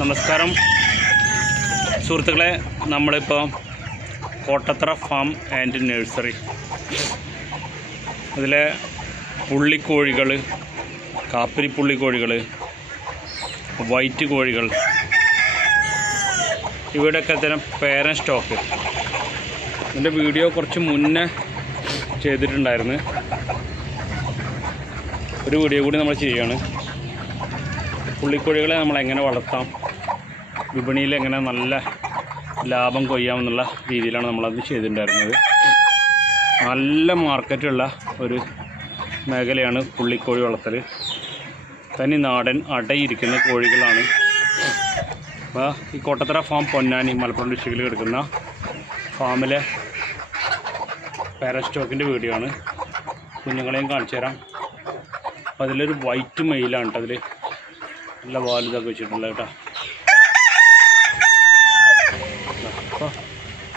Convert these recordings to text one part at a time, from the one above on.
നമസ്കാരം സുഹൃത്തുക്കളെ, നമ്മളിപ്പോൾ കോട്ടത്തറ ഫാം ആൻഡ് നഴ്സറി, അതിലെ പുള്ളിക്കോഴികൾ, കാപ്പിരി പുള്ളിക്കോഴികൾ, വൈറ്റ് കോഴികൾ, ഇവിടെയൊക്കെ തന്നെ പേരൻ സ്റ്റോക്ക്. ഇതിൻ്റെ വീഡിയോ കുറച്ച് മുന്നേ ചെയ്തിട്ടുണ്ടായിരുന്നു. ഒരു വീഡിയോ കൂടി നമ്മൾ ചെയ്യുകയാണ്. പുള്ളിക്കോഴികളെ നമ്മളെങ്ങനെ വളർത്താം, വിപണിയിൽ എങ്ങനെ നല്ല ലാഭം കൊയ്യാമെന്നുള്ള രീതിയിലാണ് നമ്മളത് ചെയ്തിട്ടുണ്ടായിരുന്നത്. നല്ല മാർക്കറ്റുള്ള ഒരു മേഖലയാണ് പുള്ളിക്കോഴി വളർത്തൽ. തനി നാടൻ അടയിരിക്കുന്ന കോഴികളാണ്. അപ്പോൾ ഈ കോട്ടത്തറ ഫാം പൊന്നാനി മലപ്പുറം ഡിസ്ട്രിക്റ്റിൽ കിടക്കുന്ന ഫാമിലെ പാരസ്റ്റോക്കിൻ്റെ വീഡിയോ ആണ്. കുഞ്ഞുങ്ങളെയും കാണിച്ചു തരാം. അപ്പോൾ അതിലൊരു വൈറ്റ് മെയിലാണ് കേട്ടോ. അതിൽ നല്ല വാലിതൊക്കെ വെച്ചിട്ടുള്ളത് കേട്ടോ. അപ്പോൾ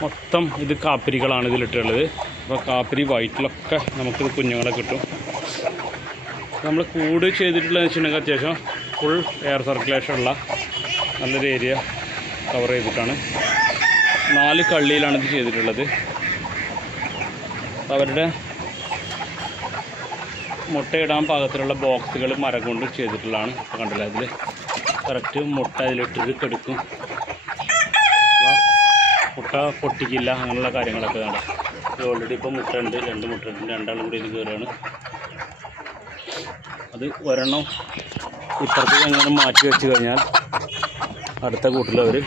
മൊത്തം ഇത് കാപ്പിരികളാണ് ഇതിലിട്ടുള്ളത്. അപ്പോൾ കാപ്പിരി വൈറ്റിലൊക്കെ നമുക്കിത് കുഞ്ഞുങ്ങളെ കിട്ടും. നമ്മൾ കൂട് ചെയ്തിട്ടുള്ളതെന്ന് വെച്ചിട്ടുണ്ടെങ്കിൽ അത്യാവശ്യം ഫുൾ എയർ സർക്കുലേഷൻ ഉള്ള നല്ലൊരു ഏരിയ കവർ ചെയ്തിട്ടാണ്. 4 കള്ളിയിലാണ് ഇത് ചെയ്തിട്ടുള്ളത്. അവരുടെ മുട്ടയിടാൻ പാകത്തിലുള്ള ബോക്സുകൾ മരം കൊണ്ട് ചെയ്തിട്ടുള്ളതാണ്. ഇപ്പോൾ കണ്ടില്ല, അതിൽ കറക്റ്റ് മുട്ട അതിലിട്ടത് കെടുക്കും. മുട്ട പൊട്ടിക്കില്ല, അങ്ങനെയുള്ള കാര്യങ്ങളൊക്കെ കാണാം. ഇത് ഓൾറെഡി ഇപ്പോൾ മുട്ട ഉണ്ട്, 2 മുട്ട ഉണ്ട്. 2 ആളും കൂടി ഇത് കയറുകയാണ്. അത് ഒരെണ്ണം ഇപ്പുറത്തേക്ക് അങ്ങനെ മാറ്റി വെച്ച് കഴിഞ്ഞാൽ അടുത്ത കൂട്ടിൽ അവർ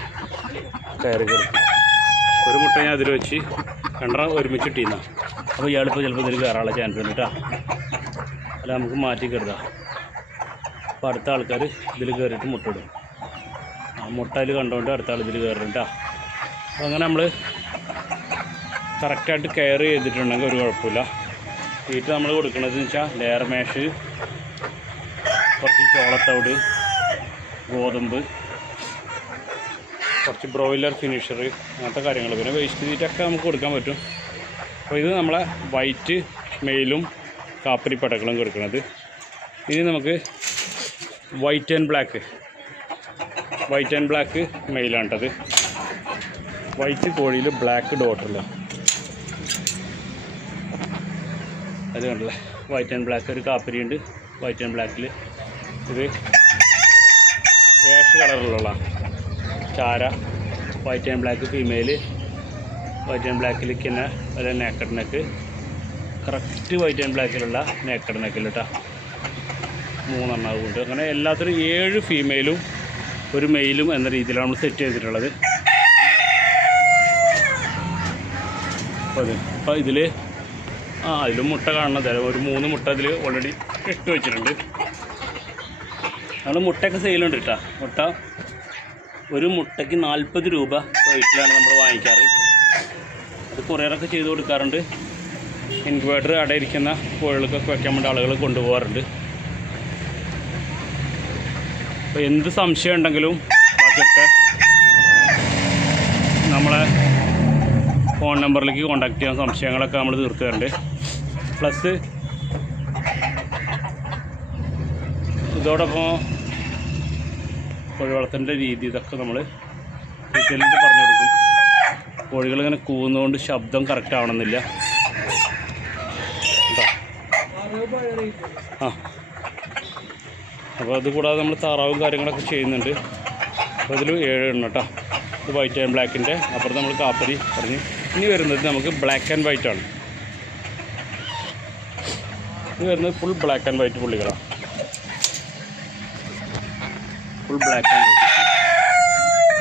കയറി കിടക്കും. ഒരു മുട്ട ഞാൻ അതിൽ വെച്ച് 2 ഒരുമിച്ച് ഇട്ടിരുന്ന. അപ്പോൾ ഇയാളിപ്പോൾ ചിലപ്പോൾ ഇതിൽ കയറാനുള്ള ചാൻസ് ഉണ്ട് കേട്ടോ. അല്ല, നമുക്ക് മാറ്റി കരുതാം. അപ്പോൾ അടുത്ത ആൾക്കാർ ഇതിൽ കയറിയിട്ട് മുട്ട ഇടും. ആ മുട്ട അതിൽ കണ്ടുകൊണ്ട് അടുത്ത ആൾ ഇതിൽ കയറും കേട്ടോ. അപ്പോൾ അങ്ങനെ നമ്മൾ കറക്റ്റായിട്ട് കെയർ ചെയ്തിട്ടുണ്ടെങ്കിൽ ഒരു കുഴപ്പമില്ല. തീറ്റ നമ്മൾ കൊടുക്കണതെന്ന് വെച്ചാൽ ലെയർ മാഷ്, കുറച്ച് ചോളത്തവിട്, ഗോതമ്പ്, കുറച്ച് ബ്രോയിലർ ഫിനിഷർ, അങ്ങനത്തെ കാര്യങ്ങൾ. പിന്നെ വേസ്റ്റ് തീറ്റൊക്കെ നമുക്ക് കൊടുക്കാൻ പറ്റും. അപ്പോൾ ഇത് നമ്മളെ വൈറ്റ് മെയിലും കാപ്പിരി പടക്കളും കൊടുക്കുന്നത്. ഇനി നമുക്ക് വൈറ്റ് ആൻഡ് ബ്ലാക്ക് മെയിലാണ് കേട്ടത്. വൈറ്റ് കോഴിയിൽ ബ്ലാക്ക് ഡോട്ടല്ല, അത് കണ്ടല്ലേ. വൈറ്റ് ആൻഡ് ബ്ലാക്ക് ഒരു കാപ്പിരി ഉണ്ട്. വൈറ്റ് ആൻഡ് ബ്ലാക്കിൽ ഇത് ആഷ് കളറിലുള്ള ചാര. White and black female. White and ബ്ലാക്കിലേക്ക് തന്നെ ഒരു naked neck, correct white and ബ്ലാക്കിലുള്ള നേക്കഡ് നെക്കിൽ കേട്ടോ. 3 എണ്ണമുണ്ട്. അങ്ങനെ എല്ലാത്തിനും 7 ഫീമെയിലും 1 മെയിലും എന്ന രീതിയിലാണ് നമ്മൾ സെറ്റ് ചെയ്തിട്ടുള്ളത്. അപ്പോൾ ഇതിൽ അതിലും മുട്ട കാണുന്നത് ഒരു 3 മുട്ട ഇതിൽ ഓൾറെഡി ഇട്ട് വെച്ചിട്ടുണ്ട്. നമ്മൾ മുട്ടയൊക്കെ സെയിലുണ്ട് കേട്ടോ. മുട്ട ഒരു മുട്ടയ്ക്ക് 40 രൂപ റേറ്റിലാണ് നമ്മൾ വാങ്ങിക്കാറ്. അത് കൊറിയറൊക്കെ ചെയ്ത് കൊടുക്കാറുണ്ട്. ഇൻക്വേർട്ടർ അടയിരിക്കുന്ന കോഴികൾക്കൊക്കെ വെക്കാൻ വേണ്ടി ആളുകൾ കൊണ്ടുപോകാറുണ്ട്. അപ്പോൾ എന്ത് സംശയം ഉണ്ടെങ്കിലും ബാക്കിയൊക്കെ നമ്മളെ ഫോൺ നമ്പറിലേക്ക് കോൺടാക്ട് ചെയ്യാൻ സംശയങ്ങളൊക്കെ നമ്മൾ തീർത്ത് തരുന്നുണ്ട്. പ്ലസ് ഇതോടൊപ്പം കോഴി വളർത്തേണ്ട രീതി ഇതൊക്കെ നമ്മൾ ഡീറ്റെയിലായിട്ട് പറഞ്ഞു കൊടുക്കും. കോഴികളിങ്ങനെ കൂവുന്നതുകൊണ്ട് ശബ്ദം കറക്റ്റ് ആവണമെന്നില്ല. അപ്പോൾ അതുകൂടാതെ നമ്മൾ താറാവും കാര്യങ്ങളൊക്കെ ചെയ്യുന്നുണ്ട്. അപ്പോൾ ഇതിൽ 7 എണ്ണം കേട്ടോ. ഇത് വൈറ്റ് ആൻഡ് ബ്ലാക്കിൻ്റെ അപ്പുറത്ത് നമ്മൾ കാപ്പരി പറഞ്ഞു. ഇനി വരുന്നത് നമുക്ക് ബ്ലാക്ക് ആൻഡ് വൈറ്റ് ആണ്. ഇത് വരുന്നത് ഫുൾ ബ്ലാക്ക് ആൻഡ് വൈറ്റ് പുള്ളികളാണ്. Full black and white.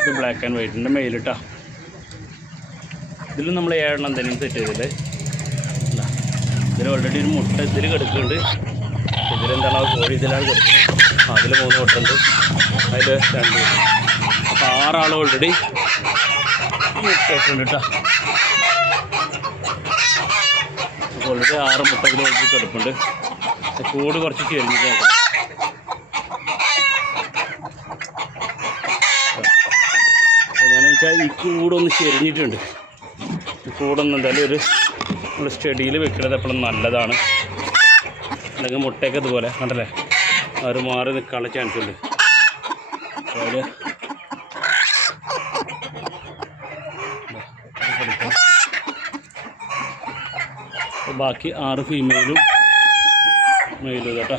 ഇത് ബ്ലാക്ക് ആൻഡ് വൈറ്റിൻ്റെ മെയിൽ കേട്ടോ. ഇതിൽ നമ്മൾ 7 എണ്ണം എന്തെങ്കിലും സെറ്റ് ചെയ്തില്ലേ. ഇതിൽ ഓൾറെഡി ഒരു മുട്ട ഇതിൽ കിടക്കുന്നുണ്ട്. ഇതിലെന്താണ് കോഴി ഇതിലാണ് കിടക്കുന്നത്. അതിൽ 3 മുട്ട ഉണ്ട്, അതിൽ 2. അപ്പോൾ 6 ആൾ ഓൾറെഡി മുട്ടയിട്ടുണ്ട് കേട്ടോ. ഓൾറെഡി 6 മുട്ട ഇതിൽ ഓൾറെഡി കിടപ്പുണ്ട്. കൂട് കുറച്ച് ചെരിഞ്ഞിട്ട് നോക്കണം. എന്താണെന്ന് വെച്ചാൽ ഈ കൂടൊന്ന് ചെരിഞ്ഞിട്ടുണ്ട്. ഈ കൂടൊന്നും എന്തായാലും നമ്മൾ സ്റ്റഡിയിൽ വെക്കുന്നത് എപ്പോഴും നല്ലതാണ്. അല്ലെങ്കിൽ മുട്ടയൊക്കെ ഇതുപോലെ കണ്ടല്ലേ അവർ മാറി നിൽക്കാനുള്ള ചാൻസ് ഉണ്ട്. അവർ ബാക്കി 6 ഫീമെയിലും മെയിലും കേട്ടോ.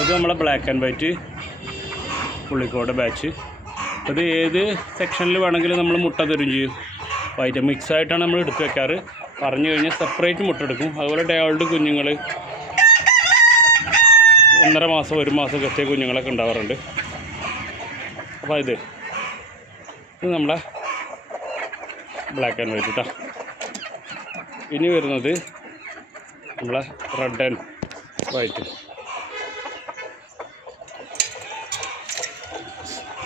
ഇത് നമ്മളെ ബ്ലാക്ക് ആൻഡ് വൈറ്റ് പുള്ളിക്കോട് ബാച്ച്. ഇത് ഏത് സെക്ഷനിൽ വേണമെങ്കിലും നമ്മൾ മുട്ട തരും ചെയ്യും. വൈറ്റ് മിക്സായിട്ടാണ് നമ്മൾ എടുത്ത് വെക്കാറ്. പറഞ്ഞു കഴിഞ്ഞാൽ സെപ്പറേറ്റ് മുട്ട എടുക്കും. അതുപോലെ ഡേ ഓൾഡ് കുഞ്ഞുങ്ങൾ 1.5 മാസം 1 മാസമൊക്കെ എത്തിയ കുഞ്ഞുങ്ങളൊക്കെ ഉണ്ടാവാറുണ്ട്. അപ്പോൾ ഇത് നമ്മളെ ബ്ലാക്ക് ആൻഡ് വൈറ്റ് കേട്ടോ. ഇനി വരുന്നത് നമ്മളെ red and white.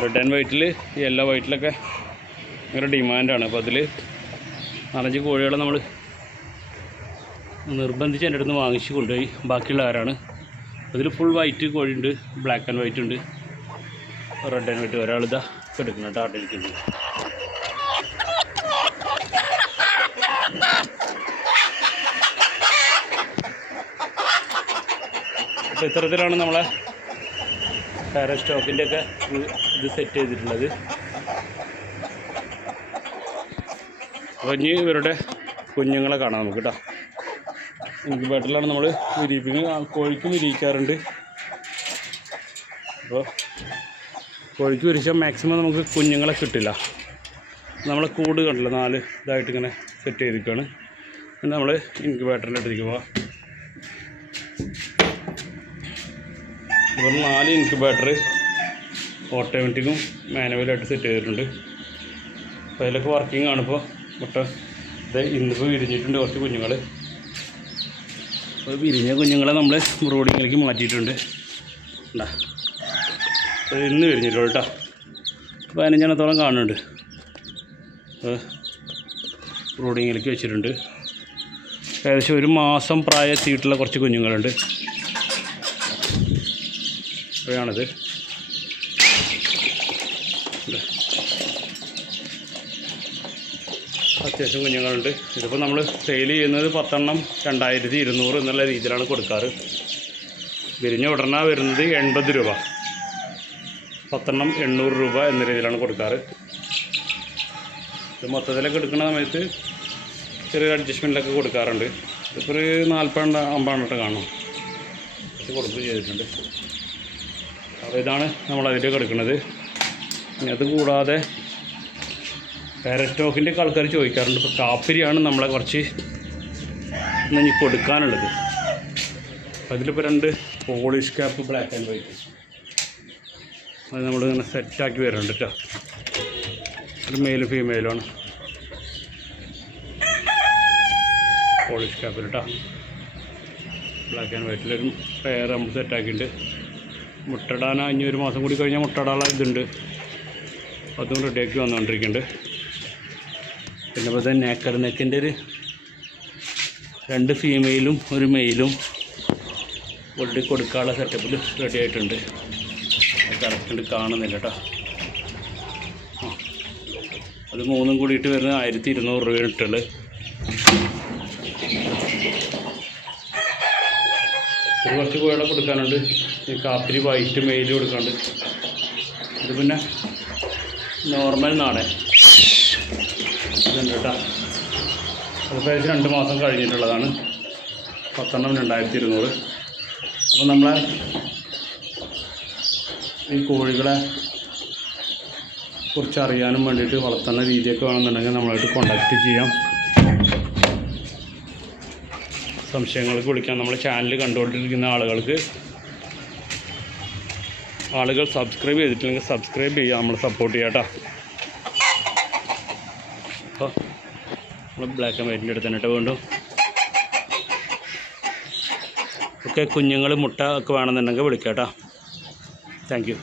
Red and വൈറ്റിൽ യെല്ലോ വൈറ്റിലൊക്കെ ഭയങ്കര ഡിമാൻഡാണ്. അപ്പോൾ അതിൽ 4-5 കോഴികളെ നമ്മൾ നിർബന്ധിച്ച് എൻ്റെ അടുത്ത് വാങ്ങിച്ച് കൊണ്ടുപോയി. ബാക്കിയുള്ള ആരാണ് അതിൽ ഫുൾ വൈറ്റ് കോഴിയുണ്ട്, ബ്ലാക്ക് ആൻഡ് വൈറ്റ് ഉണ്ട്, റെഡ് ആൻഡ് വൈറ്റ്. ഒരാളിതാ എടുക്കണം കേട്ടോ, ആട്ടിരിക്കുന്നത്. അപ്പോൾ ഇത്തരത്തിലാണ് നമ്മളെ പാര സ്റ്റോക്കിൻ്റെ ഒക്കെ ഇത് സെറ്റ് ചെയ്തിട്ടുള്ളത്. അപ്പോൾ ഇനി ഇവരുടെ കുഞ്ഞുങ്ങളെ കാണാം നമുക്ക് കേട്ടോ. ഇൻക്യുബേറ്ററിലാണ് നമ്മൾ വിരിയിപ്പിക്കുന്നത്. കോഴിക്കും വിരിയിക്കാറുണ്ട്. അപ്പോൾ കോഴിക്ക് വിരിച്ചാൽ മാക്സിമം നമുക്ക് കുഞ്ഞുങ്ങളെ കിട്ടില്ല. നമ്മളെ കൂട് കണ്ടില്ല 4 ഇതായിട്ട് ഇങ്ങനെ സെറ്റ് ചെയ്തിരിക്കുകയാണ്. പിന്നെ നമ്മൾ ഇൻക്യുബേറ്ററിൻ്റെ അടുത്തേക്ക് പോവാം. ഇവിടെ 4 ഇൻക്യുബേറ്റർ ഓട്ടോമാറ്റിക്കും മാനുവലായിട്ട് സെറ്റ് ചെയ്തിട്ടുണ്ട്. അപ്പോൾ അതിലൊക്കെ വർക്കിംഗ് ആണ്. ഇപ്പോൾ മുട്ട ഇത് ഇന്നിപ്പോൾ വിരിഞ്ഞിട്ടുണ്ട് കുറച്ച് കുഞ്ഞുങ്ങൾ. അപ്പോൾ വിരിഞ്ഞ കുഞ്ഞുങ്ങളെ നമ്മൾ ബ്രൂഡിങ്ങിലേക്ക് മാറ്റിയിട്ടുണ്ട്. ഉണ്ടാ അപ്പോൾ ഇന്ന് വിരിഞ്ഞിട്ടുള്ളൂ കേട്ടോ. 15 കാണുന്നുണ്ട്. ബ്രൂഡിങ്ങിലേക്ക് വെച്ചിട്ടുണ്ട്. ഏകദേശം 1 മാസം പ്രായം എത്തിയിട്ടുള്ള കുറച്ച് കുഞ്ഞുങ്ങളുണ്ട്. അപ്പോഴാണിത്. അത്യാവശ്യം കുഞ്ഞുങ്ങളുണ്ട്. ഇതിപ്പോൾ നമ്മൾ സെയിൽ ചെയ്യുന്നത് 10 2200 എന്നുള്ള രീതിയിലാണ് കൊടുക്കാറ്. വിരിഞ്ഞ ഉടനെ വരുന്നത് 80 രൂപ, 10 800 രൂപ എന്ന രീതിയിലാണ് കൊടുക്കാറ്. ഇത് മൊത്തത്തിലൊക്കെ എടുക്കുന്ന സമയത്ത് ചെറിയ അഡ്ജസ്റ്റ്മെൻറ്റിലൊക്കെ കൊടുക്കാറുണ്ട്. ഇപ്പോൾ ഒരു 40-50 കാണും ഇത് കൊടുക്കുകയും ചെയ്തിട്ടുണ്ട്. അപ്പോൾ ഇതാണ് നമ്മളതിലേക്ക് എടുക്കുന്നത്. ഇനി അത് കൂടാതെ പാര സ്റ്റോക്കിൻ്റെ ഒക്കെ ആൾക്കാർ ചോദിക്കാറുണ്ട്. ഇപ്പോൾ കാപ്പിരിയാണ് നമ്മളെ കുറച്ച് ഇനി കൊടുക്കാനുള്ളത്. അപ്പോൾ അതിലിപ്പോൾ 2 polish cap black and white അത് നമ്മളിങ്ങനെ സെറ്റാക്കി വരുന്നുണ്ട് കേട്ടോ. ഒരു മെയിലും ഫീമെയിലുമാണ് പോളിഷ് ക്യാപ്പിൽ കേട്ടോ. ബ്ലാക്ക് ആൻഡ് വൈറ്റിലൊരു പെയർ നമ്മൾ സെറ്റാക്കിയിട്ടുണ്ട്. മുട്ടയിടാൻ ഇനി 1 മാസം കൂടി കഴിഞ്ഞാൽ മുട്ടയിടാനുള്ള ഇതുണ്ട്. അതും റെഡിയാക്കി വന്നുകൊണ്ടിരിക്കുന്നുണ്ട്. പിന്നെ ഇപ്പോൾ നേക്കർ നെക്കിൻ്റെ ഒരു 2 ഫീമെയിലും 1 മെയിലും ഒള്ളി കൊടുക്കാനുള്ള സെറ്റപ്പിൽ റെഡി ആയിട്ടുണ്ട്. കറക്റ്റ് കാണുന്നില്ല കേട്ടോ. അത് 3 കൂടിയിട്ട് വരുന്നത് 1200 രൂപ ഇട്ടുള്ളത്. ഇത് കുറച്ച് കോഴികളെ കൊടുക്കാനുണ്ട്. ഈ കാപ്പിരി വൈറ്റ് മെയിൽ കൊടുക്കാനുണ്ട്. ഇത് പിന്നെ നോർമൽ നാടൻ ഇതുണ്ട് കേട്ടോ. അതിപ്പോൾ 2 മാസം കഴിഞ്ഞിട്ടുള്ളതാണ്. 10 2200. അപ്പോൾ നമ്മളെ ഈ കോഴികളെ കുറിച്ച് അറിയാനും വേണ്ടിയിട്ട് വളർത്തുന്ന രീതിയൊക്കെ വേണമെന്നുണ്ടെങ്കിൽ നമ്മളായിട്ട് കോൺടാക്റ്റ് ചെയ്യാം. സംശയങ്ങൾക്ക് വിളിക്കാം. നമ്മുടെ ചാനൽ കണ്ടുകൊണ്ടിരിക്കുന്ന ആളുകൾ സബ്സ്ക്രൈബ് ചെയ്തിട്ടില്ലെങ്കിൽ സബ്സ്ക്രൈബ് ചെയ്യുക, നമ്മൾ സപ്പോർട്ട് ചെയ്യാം കേട്ടോ. അപ്പോൾ നമ്മൾ ബ്ലാക്ക് ആൻഡ് വൈറ്റിൻ്റെ അടുത്ത് തന്നെ വീണ്ടും ഒക്കെ കുഞ്ഞുങ്ങൾ മുട്ട ഒക്കെ വേണമെന്നുണ്ടെങ്കിൽ വിളിക്കാം കേട്ടോ. Thank you.